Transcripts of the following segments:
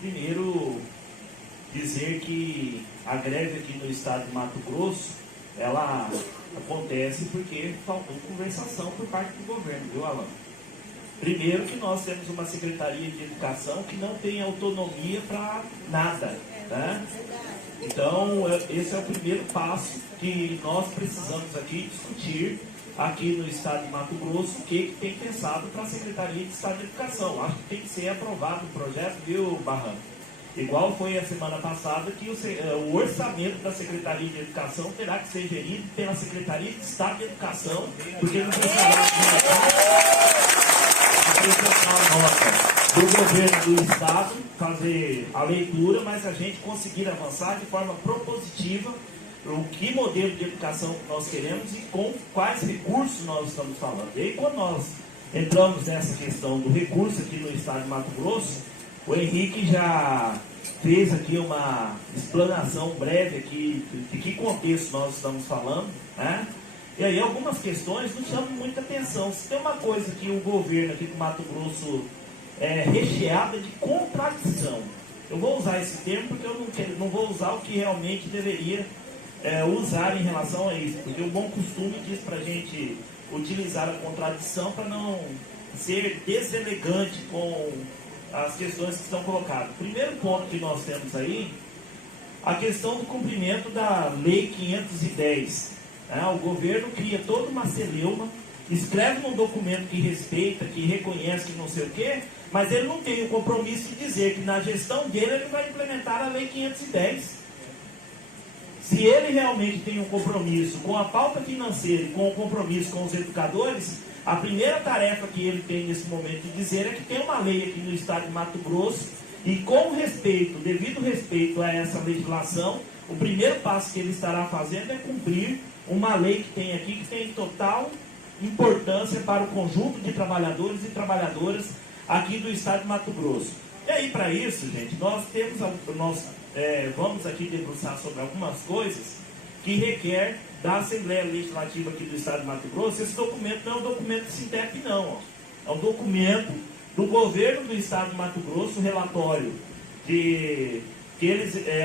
Primeiro, dizer que a greve aqui no estado de Mato Grosso, ela acontece porque faltou conversação por parte do governo, viu, Alan? Primeiro que nós temos uma Secretaria de Educação que não tem autonomia para nada, né? Então, esse é o primeiro passo que nós precisamos aqui discutir aqui no estado de Mato Grosso, o que tem pensado para a Secretaria de Estado de Educação. Acho que tem que ser aprovado o projeto, viu, Barranco? Igual foi a semana passada que o orçamento da Secretaria de Educação terá que ser gerido pela Secretaria de Estado de Educação, porque não precisará a nota do governo do Estado fazer a leitura, mas a gente conseguir avançar de forma propositiva o que modelo de educação nós queremos e com quais recursos nós estamos falando. E aí, quando nós entramos nessa questão do recurso aqui no estado de Mato Grosso, o Henrique já fez aqui uma explanação breve aqui de que contexto nós estamos falando, né? E aí algumas questões nos chamam muita atenção. Se tem uma coisa que o governo aqui do Mato Grosso é recheada de contradição, eu vou usar esse termo porque eu não vou usar o que realmente deveria usar em relação a isso, porque o bom costume diz para a gente utilizar a contradição para não ser deselegante com as questões que estão colocadas. O primeiro ponto que nós temos aí, a questão do cumprimento da Lei 510. O governo cria toda uma celeuma, escreve num documento que respeita, que reconhece, que não sei o quê, mas ele não tem o compromisso de dizer que na gestão dele ele vai implementar a Lei 510. Se ele realmente tem um compromisso com a pauta financeira e com o compromisso com os educadores, a primeira tarefa que ele tem nesse momento de dizer é que tem uma lei aqui no estado de Mato Grosso e com respeito, devido respeito a essa legislação, o primeiro passo que ele estará fazendo é cumprir uma lei que tem aqui, que tem total importância para o conjunto de trabalhadores e trabalhadoras aqui do estado de Mato Grosso. E aí, para isso, gente, vamos aqui debruçar sobre algumas coisas que requer da Assembleia Legislativa aqui do estado de Mato Grosso. Esse documento não é um documento do Sintep, não. Ó. É um documento do governo do estado de Mato Grosso, relatório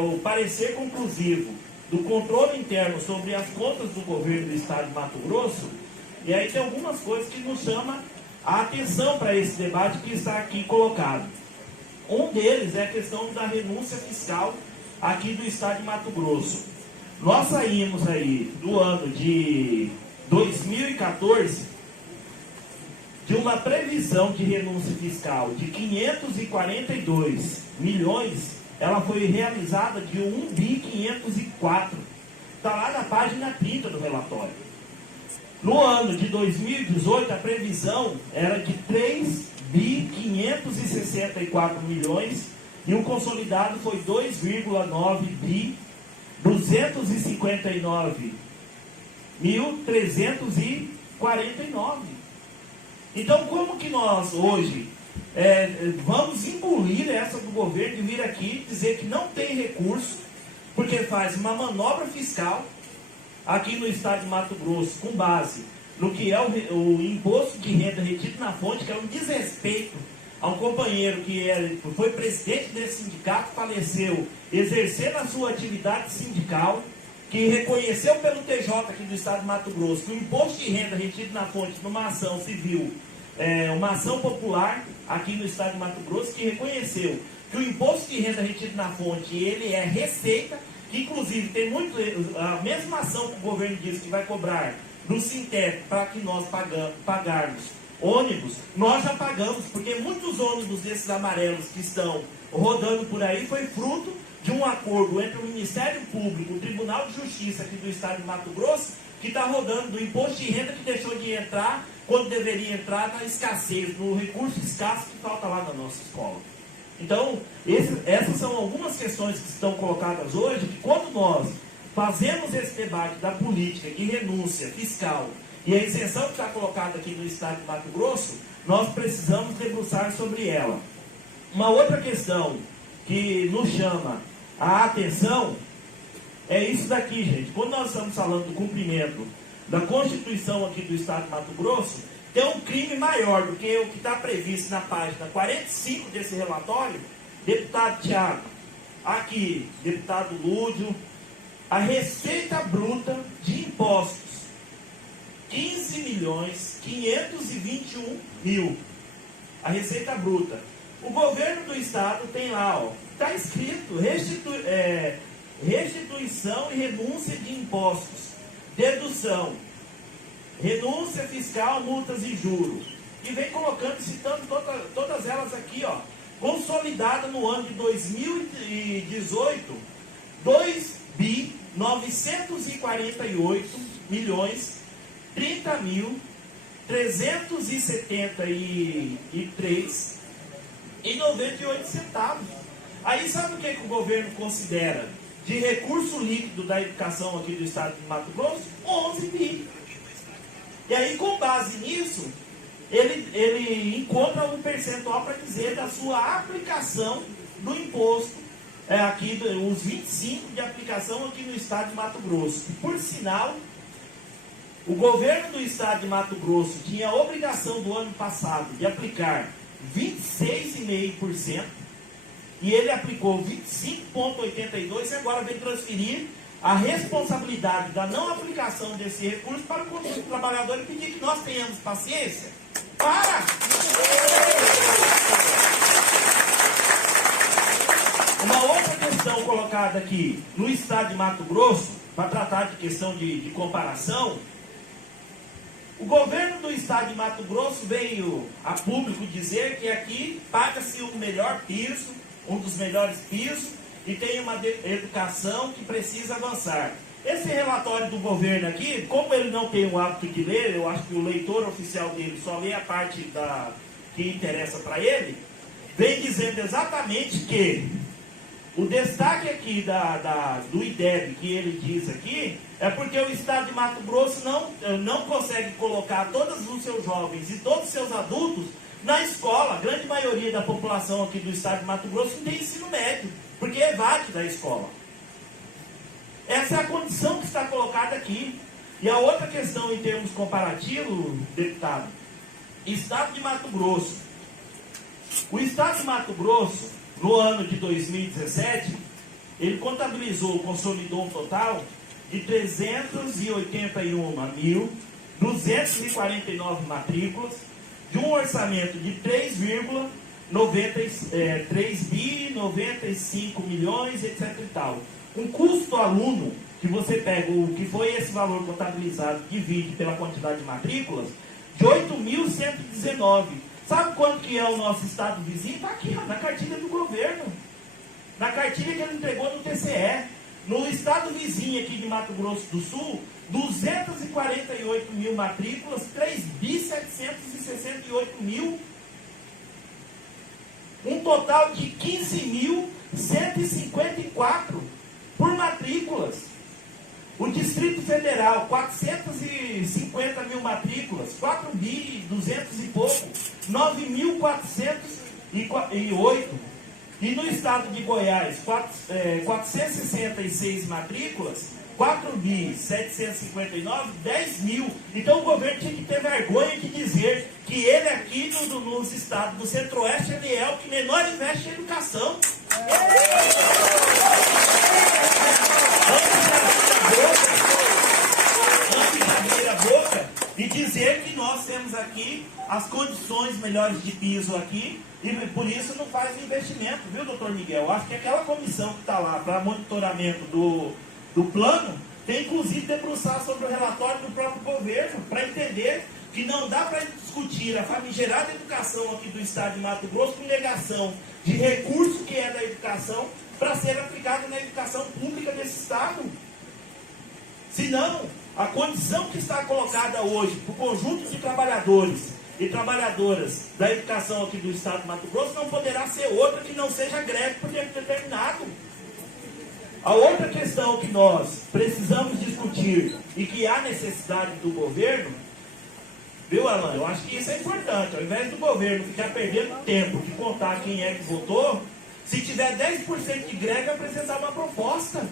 o parecer conclusivo do controle interno sobre as contas do governo do estado de Mato Grosso. E aí tem algumas coisas que nos chamam a atenção para esse debate que está aqui colocado. Um deles é a questão da renúncia fiscal aqui do estado de Mato Grosso. Nós saímos aí do ano de 2014 de uma previsão de renúncia fiscal de 542 milhões, ela foi realizada de 1.504. Está lá na página 30 do relatório. No ano de 2018, a previsão era de 3.564 milhões e o consolidado foi 2,9 bi 259.349. Então, como que nós hoje vamos engolir essa do governo de vir aqui dizer que não tem recurso, porque faz uma manobra fiscal aqui no estado de Mato Grosso, com base no que é o imposto de renda retido na fonte, que é um desrespeito a um companheiro que foi presidente desse sindicato, faleceu exercendo a sua atividade sindical, que reconheceu pelo TJ aqui do estado de Mato Grosso que o imposto de renda retido na fonte numa ação civil, uma ação popular aqui no estado de Mato Grosso, que reconheceu que o imposto de renda retido na fonte ele é receita, que inclusive tem a mesma ação que o governo diz que vai cobrar do Sintep para que nós pagarmos ônibus, nós já pagamos, porque muitos ônibus desses amarelos que estão rodando por aí foi fruto de um acordo entre o Ministério Público, o Tribunal de Justiça aqui do estado de Mato Grosso, que está rodando do imposto de renda que deixou de entrar quando deveria entrar na escassez, no recurso escasso que falta lá na nossa escola. Então, essas são algumas questões que estão colocadas hoje, que quando nós fazemos esse debate da política de renúncia fiscal e a isenção que está colocada aqui no estado de Mato Grosso, nós precisamos debruçar sobre ela. Uma outra questão que nos chama a atenção é isso daqui, gente. Quando nós estamos falando do cumprimento da Constituição aqui do estado de Mato Grosso, tem um crime maior do que o que está previsto na página 45 desse relatório, deputado Tiago, aqui, deputado Lúdio, a receita bruta de impostos, 15.521.000, a receita bruta. O governo do estado tem lá, ó, está escrito, restituição e renúncia de impostos, dedução, renúncia fiscal, multas e juros. E vem colocando, citando todas elas aqui, ó, consolidada no ano de 2018, 2.940.373,98 centavos. Aí sabe o que o governo considera de recurso líquido da educação aqui do estado de Mato Grosso? 11 bi. E aí, com base nisso, ele encontra um percentual para dizer da sua aplicação do imposto, aqui, os 25 de aplicação aqui no estado de Mato Grosso. Por sinal, o governo do estado de Mato Grosso tinha a obrigação do ano passado de aplicar 26,5%, e ele aplicou 25,82% e agora vem transferir a responsabilidade da não aplicação desse recurso para o Conselho do Trabalhador e pedir que nós tenhamos paciência. Para! Uma outra questão colocada aqui no estado de Mato Grosso, para tratar de questão de comparação, o governo do estado de Mato Grosso veio a público dizer que aqui paga-se o melhor piso, um dos melhores pisos, e tem uma educação que precisa avançar. Esse relatório do governo aqui, como ele não tem o hábito de ler, eu acho que o leitor oficial dele só lê a parte que interessa para ele, vem dizendo exatamente que o destaque aqui do IDEB, que ele diz aqui, é porque o estado de Mato Grosso não consegue colocar todos os seus jovens e todos os seus adultos na escola. A grande maioria da população aqui do estado de Mato Grosso não tem ensino médio, porque evade da escola. Essa é a condição que está colocada aqui. E a outra questão em termos comparativos, deputado, estado de Mato Grosso. O estado de Mato Grosso, no ano de 2017, ele consolidou um total de 381.249 matrículas, de um orçamento de 3,95 milhões, etc. e tal. Um custo aluno, que você pega o que foi esse valor contabilizado, divide pela quantidade de matrículas, de 8.119. Sabe quanto que é o nosso estado vizinho? Está aqui, ó, na cartilha do governo. Na cartilha que ele entregou no TCE. No estado vizinho aqui de Mato Grosso do Sul, 248 mil matrículas, 3.768.000, um total de 15.154 por matrículas. O Distrito Federal, 450 mil matrículas, 4.200 e pouco, 9.408. E no estado de Goiás, 466 matrículas, 4.759, 10 mil. Então o governo tinha que ter vergonha de dizer que ele aqui nos estados do Centro-Oeste, ele é o que menor investe em educação. Antes de abrir a boca e dizer que nós temos aqui as condições melhores de piso aqui, e por isso não faz investimento, viu, doutor Miguel? Eu acho que aquela comissão que está lá para monitoramento do plano, tem inclusive debruçar sobre o relatório do próprio governo, para entender que não dá para discutir a famigerada educação aqui do estado de Mato Grosso com negação de recurso que é da educação para ser aplicado na educação pública desse estado. Senão, a condição que está colocada hoje para o conjunto de trabalhadores e trabalhadoras da educação aqui do estado de Mato Grosso não poderá ser outra que não seja greve por tempo determinado. A outra questão que nós precisamos discutir e que há necessidade do governo, viu, Alan? Eu acho que isso é importante. Ao invés do governo ficar perdendo tempo de contar quem é que votou, se tiver 10% de greve, vai precisar uma proposta.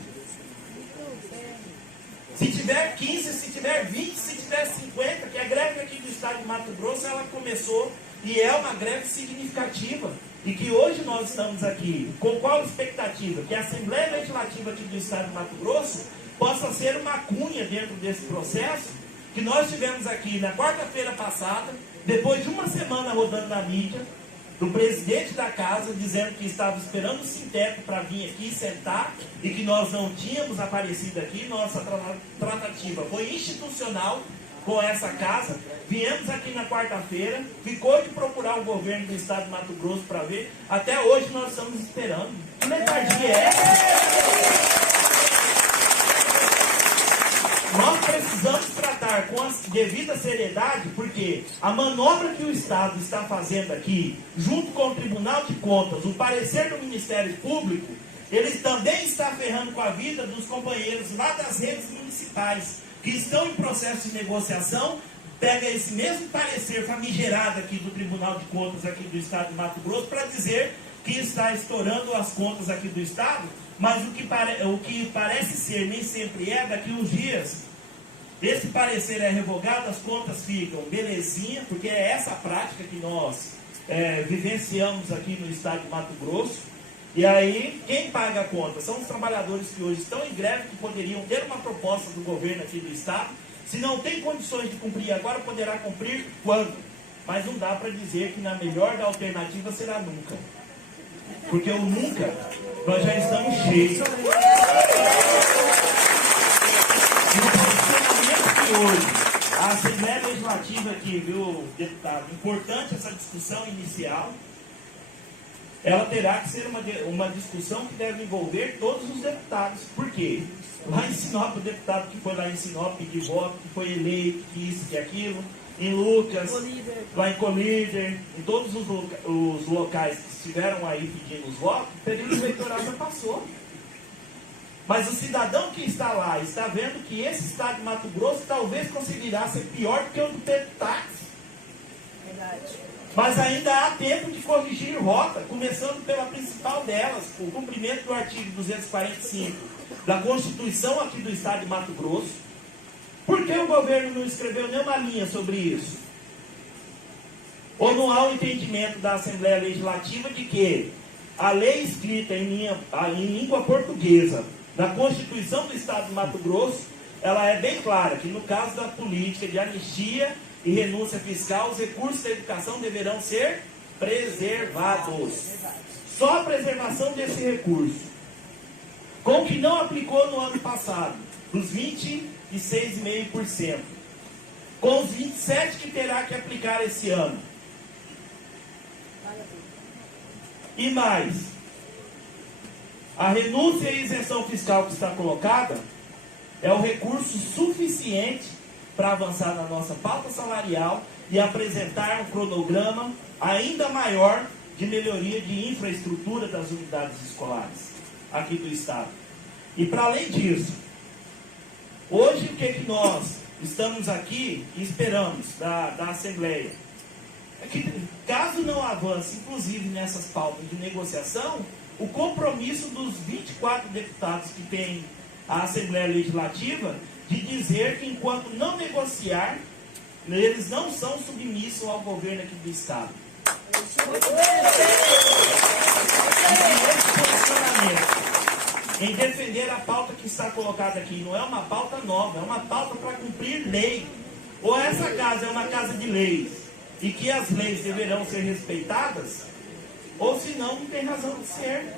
Se tiver 15, se tiver 20, se tiver 50, que a greve aqui do estado de Mato Grosso, ela começou e é uma greve significativa. E que hoje nós estamos aqui com qual expectativa? Que a Assembleia Legislativa aqui do estado de Mato Grosso possa ser uma cunha dentro desse processo, que nós tivemos aqui na quarta-feira passada, depois de uma semana rodando na mídia, do presidente da casa dizendo que estava esperando o Sinteco para vir aqui sentar e que nós não tínhamos aparecido aqui. Nossa tratativa foi institucional com essa casa. Viemos aqui na quarta-feira, ficou de procurar o governo do estado de Mato Grosso para ver. Até hoje nós estamos esperando. Que letargia é essa? Nós precisamos tratar com a devida seriedade, porque a manobra que o Estado está fazendo aqui, junto com o Tribunal de Contas, o parecer do Ministério Público, ele também está ferrando com a vida dos companheiros lá das redes municipais, que estão em processo de negociação. Pega esse mesmo parecer famigerado aqui do Tribunal de Contas aqui do Estado de Mato Grosso para dizer que está estourando as contas aqui do Estado, mas o que parece ser, nem sempre é, daqui uns dias, esse parecer é revogado, as contas ficam belezinha, porque é essa prática que nós vivenciamos aqui no estado de Mato Grosso. E aí, quem paga a conta são os trabalhadores que hoje estão em greve, que poderiam ter uma proposta do governo aqui do estado. Se não tem condições de cumprir agora, poderá cumprir quando? Mas não dá para dizer que na melhor da alternativa será nunca. Porque o nunca, nós já estamos cheios. E o posicionamento que hoje a Assembleia Legislativa aqui, viu, deputado, importante essa discussão inicial, ela terá que ser uma discussão que deve envolver todos os deputados. Por quê? Lá em Sinop, o deputado que foi lá em Sinop pedir voto, que foi eleito, que isso, que aquilo, em Lucas, lá em Colíder, em todos os locais que estiveram aí pedindo os votos, o período eleitoral já passou. Mas o cidadão que está lá está vendo que esse estado de Mato Grosso talvez conseguirá ser pior do que o do Pedro Táxi. Verdade. Mas ainda há tempo de corrigir rota, começando pela principal delas, o cumprimento do artigo 245 da Constituição aqui do estado de Mato Grosso. Por que o governo não escreveu nenhuma linha sobre isso? Ou não há um entendimento da Assembleia Legislativa de que a lei escrita em língua portuguesa da Constituição do estado de Mato Grosso, ela é bem clara, que no caso da política de anistia e renúncia fiscal, os recursos da educação deverão ser preservados. Só a preservação desse recurso, com o que não aplicou no ano passado, dos 26,5%, com os 27% que terá que aplicar esse ano. E mais, a renúncia e isenção fiscal que está colocada é o recurso suficiente para avançar na nossa pauta salarial e apresentar um cronograma ainda maior de melhoria de infraestrutura das unidades escolares aqui do estado. E para além disso, hoje o que nós estamos aqui e esperamos da Assembleia? É que, caso não avance, inclusive nessas pautas de negociação, o compromisso dos 24 deputados que tem a Assembleia Legislativa de dizer que enquanto não negociar, eles não são submissos ao governo aqui do estado. Esse posicionamento em defender a pauta que está colocada aqui não é uma pauta nova, é uma pauta para cumprir lei. Ou essa casa é uma casa de leis e que as leis deverão ser respeitadas, ou senão não tem razão de ser.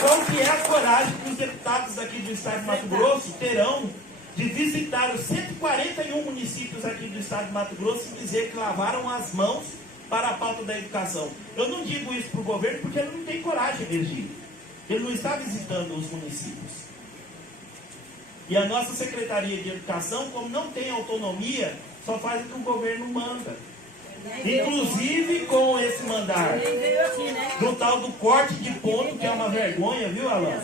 Qual que é a coragem que os deputados daqui do estado de Mato Grosso terão de visitar os 141 municípios aqui do estado de Mato Grosso e dizer que lavaram as mãos para a pauta da educação? Eu não digo isso para o governo porque ele não tem coragem, Virgílio. Ele não está visitando os municípios. E a nossa Secretaria de Educação, como não tem autonomia, só faz o que o governo manda. Inclusive com esse mandar do tal do corte de ponto, que é uma vergonha, viu, Alan?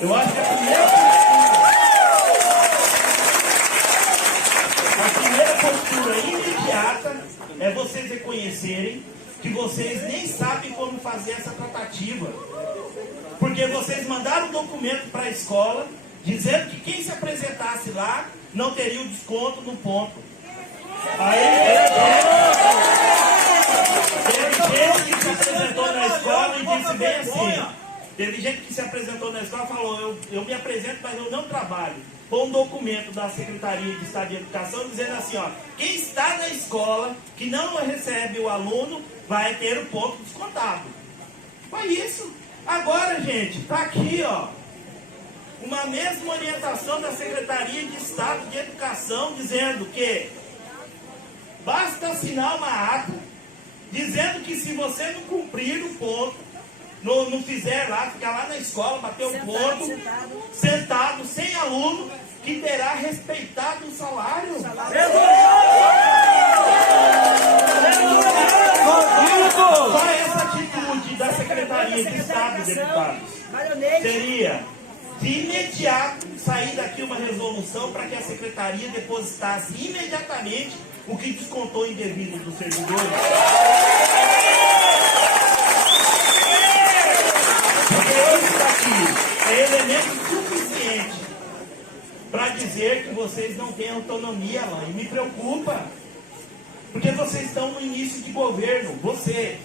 Eu acho que a primeira postura imediata é vocês reconhecerem que vocês nem sabem como fazer essa tratativa. Porque vocês mandaram um documento para a escola dizendo que quem se apresentasse lá não teria o desconto no ponto. Aí teve gente que se apresentou na escola e disse bem assim. Teve gente que se apresentou na escola e falou, eu me apresento, mas eu não trabalho. Com um documento da Secretaria de Estado de Educação dizendo assim, ó, quem está na escola, que não recebe o aluno, vai ter o ponto descontado. Foi isso. Agora, gente, está aqui, ó, uma mesma orientação da Secretaria de Estado de Educação dizendo que basta assinar uma ata dizendo que se você não cumprir o ponto, não fizer lá, ficar lá na escola, bater o ponto, sentado, sem aluno, que terá respeitado o salário. Qual é essa atitude da Secretaria de Estado de Educação? Seria de imediato sair daqui uma resolução para que a Secretaria depositasse imediatamente o que descontou indevido dos servidores. Porque isso daqui é elemento suficiente para dizer que vocês não têm autonomia lá. E me preocupa, porque vocês estão no início de governo, você.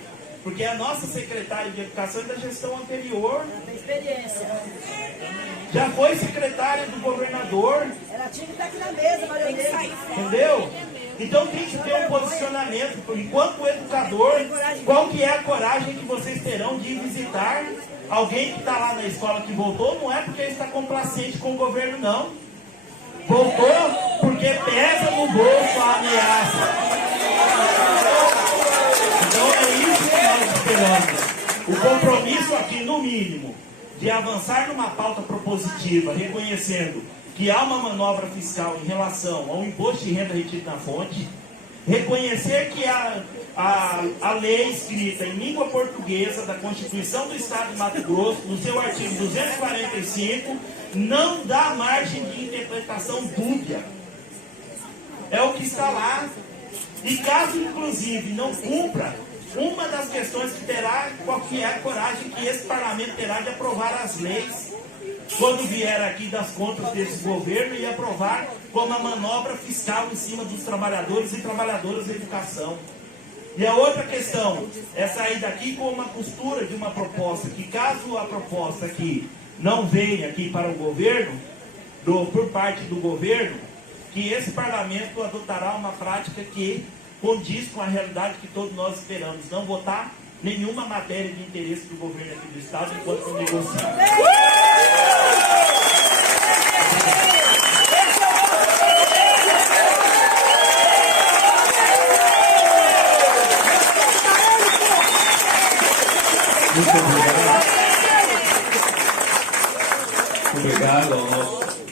Porque a nossa secretária de Educação é da gestão anterior. Tem experiência. Já foi secretária do governador. Ela tinha que estar aqui na mesa, Marionete. Entendeu? Então tem que ter um posicionamento. Enquanto educador, qual que é a coragem que vocês terão de visitar alguém que está lá na escola que voltou? Não é porque está complacente com o governo, não. Voltou porque pesa no bolso a ameaça. Então é isso que nós esperamos. O compromisso aqui, no mínimo, de avançar numa pauta propositiva, reconhecendo que há uma manobra fiscal em relação ao imposto de renda retido na fonte, reconhecer que a lei escrita em língua portuguesa da Constituição do Estado de Mato Grosso, no seu artigo 245, não dá margem de interpretação dúbia. É o que está lá. E caso, inclusive, não cumpra, uma das questões que terá, qual que é a coragem que esse parlamento terá de aprovar as leis, quando vier aqui das contas desse governo, e aprovar como a manobra fiscal em cima dos trabalhadores e trabalhadoras da educação. E a outra questão é sair daqui com uma costura de uma proposta, que caso a proposta aqui não venha aqui para o governo, por parte do governo, que esse parlamento adotará uma prática que condiz com a realidade que todos nós esperamos, não votar nenhuma matéria de interesse do governo aqui do Estado enquanto não negociar. Muito obrigado ao nosso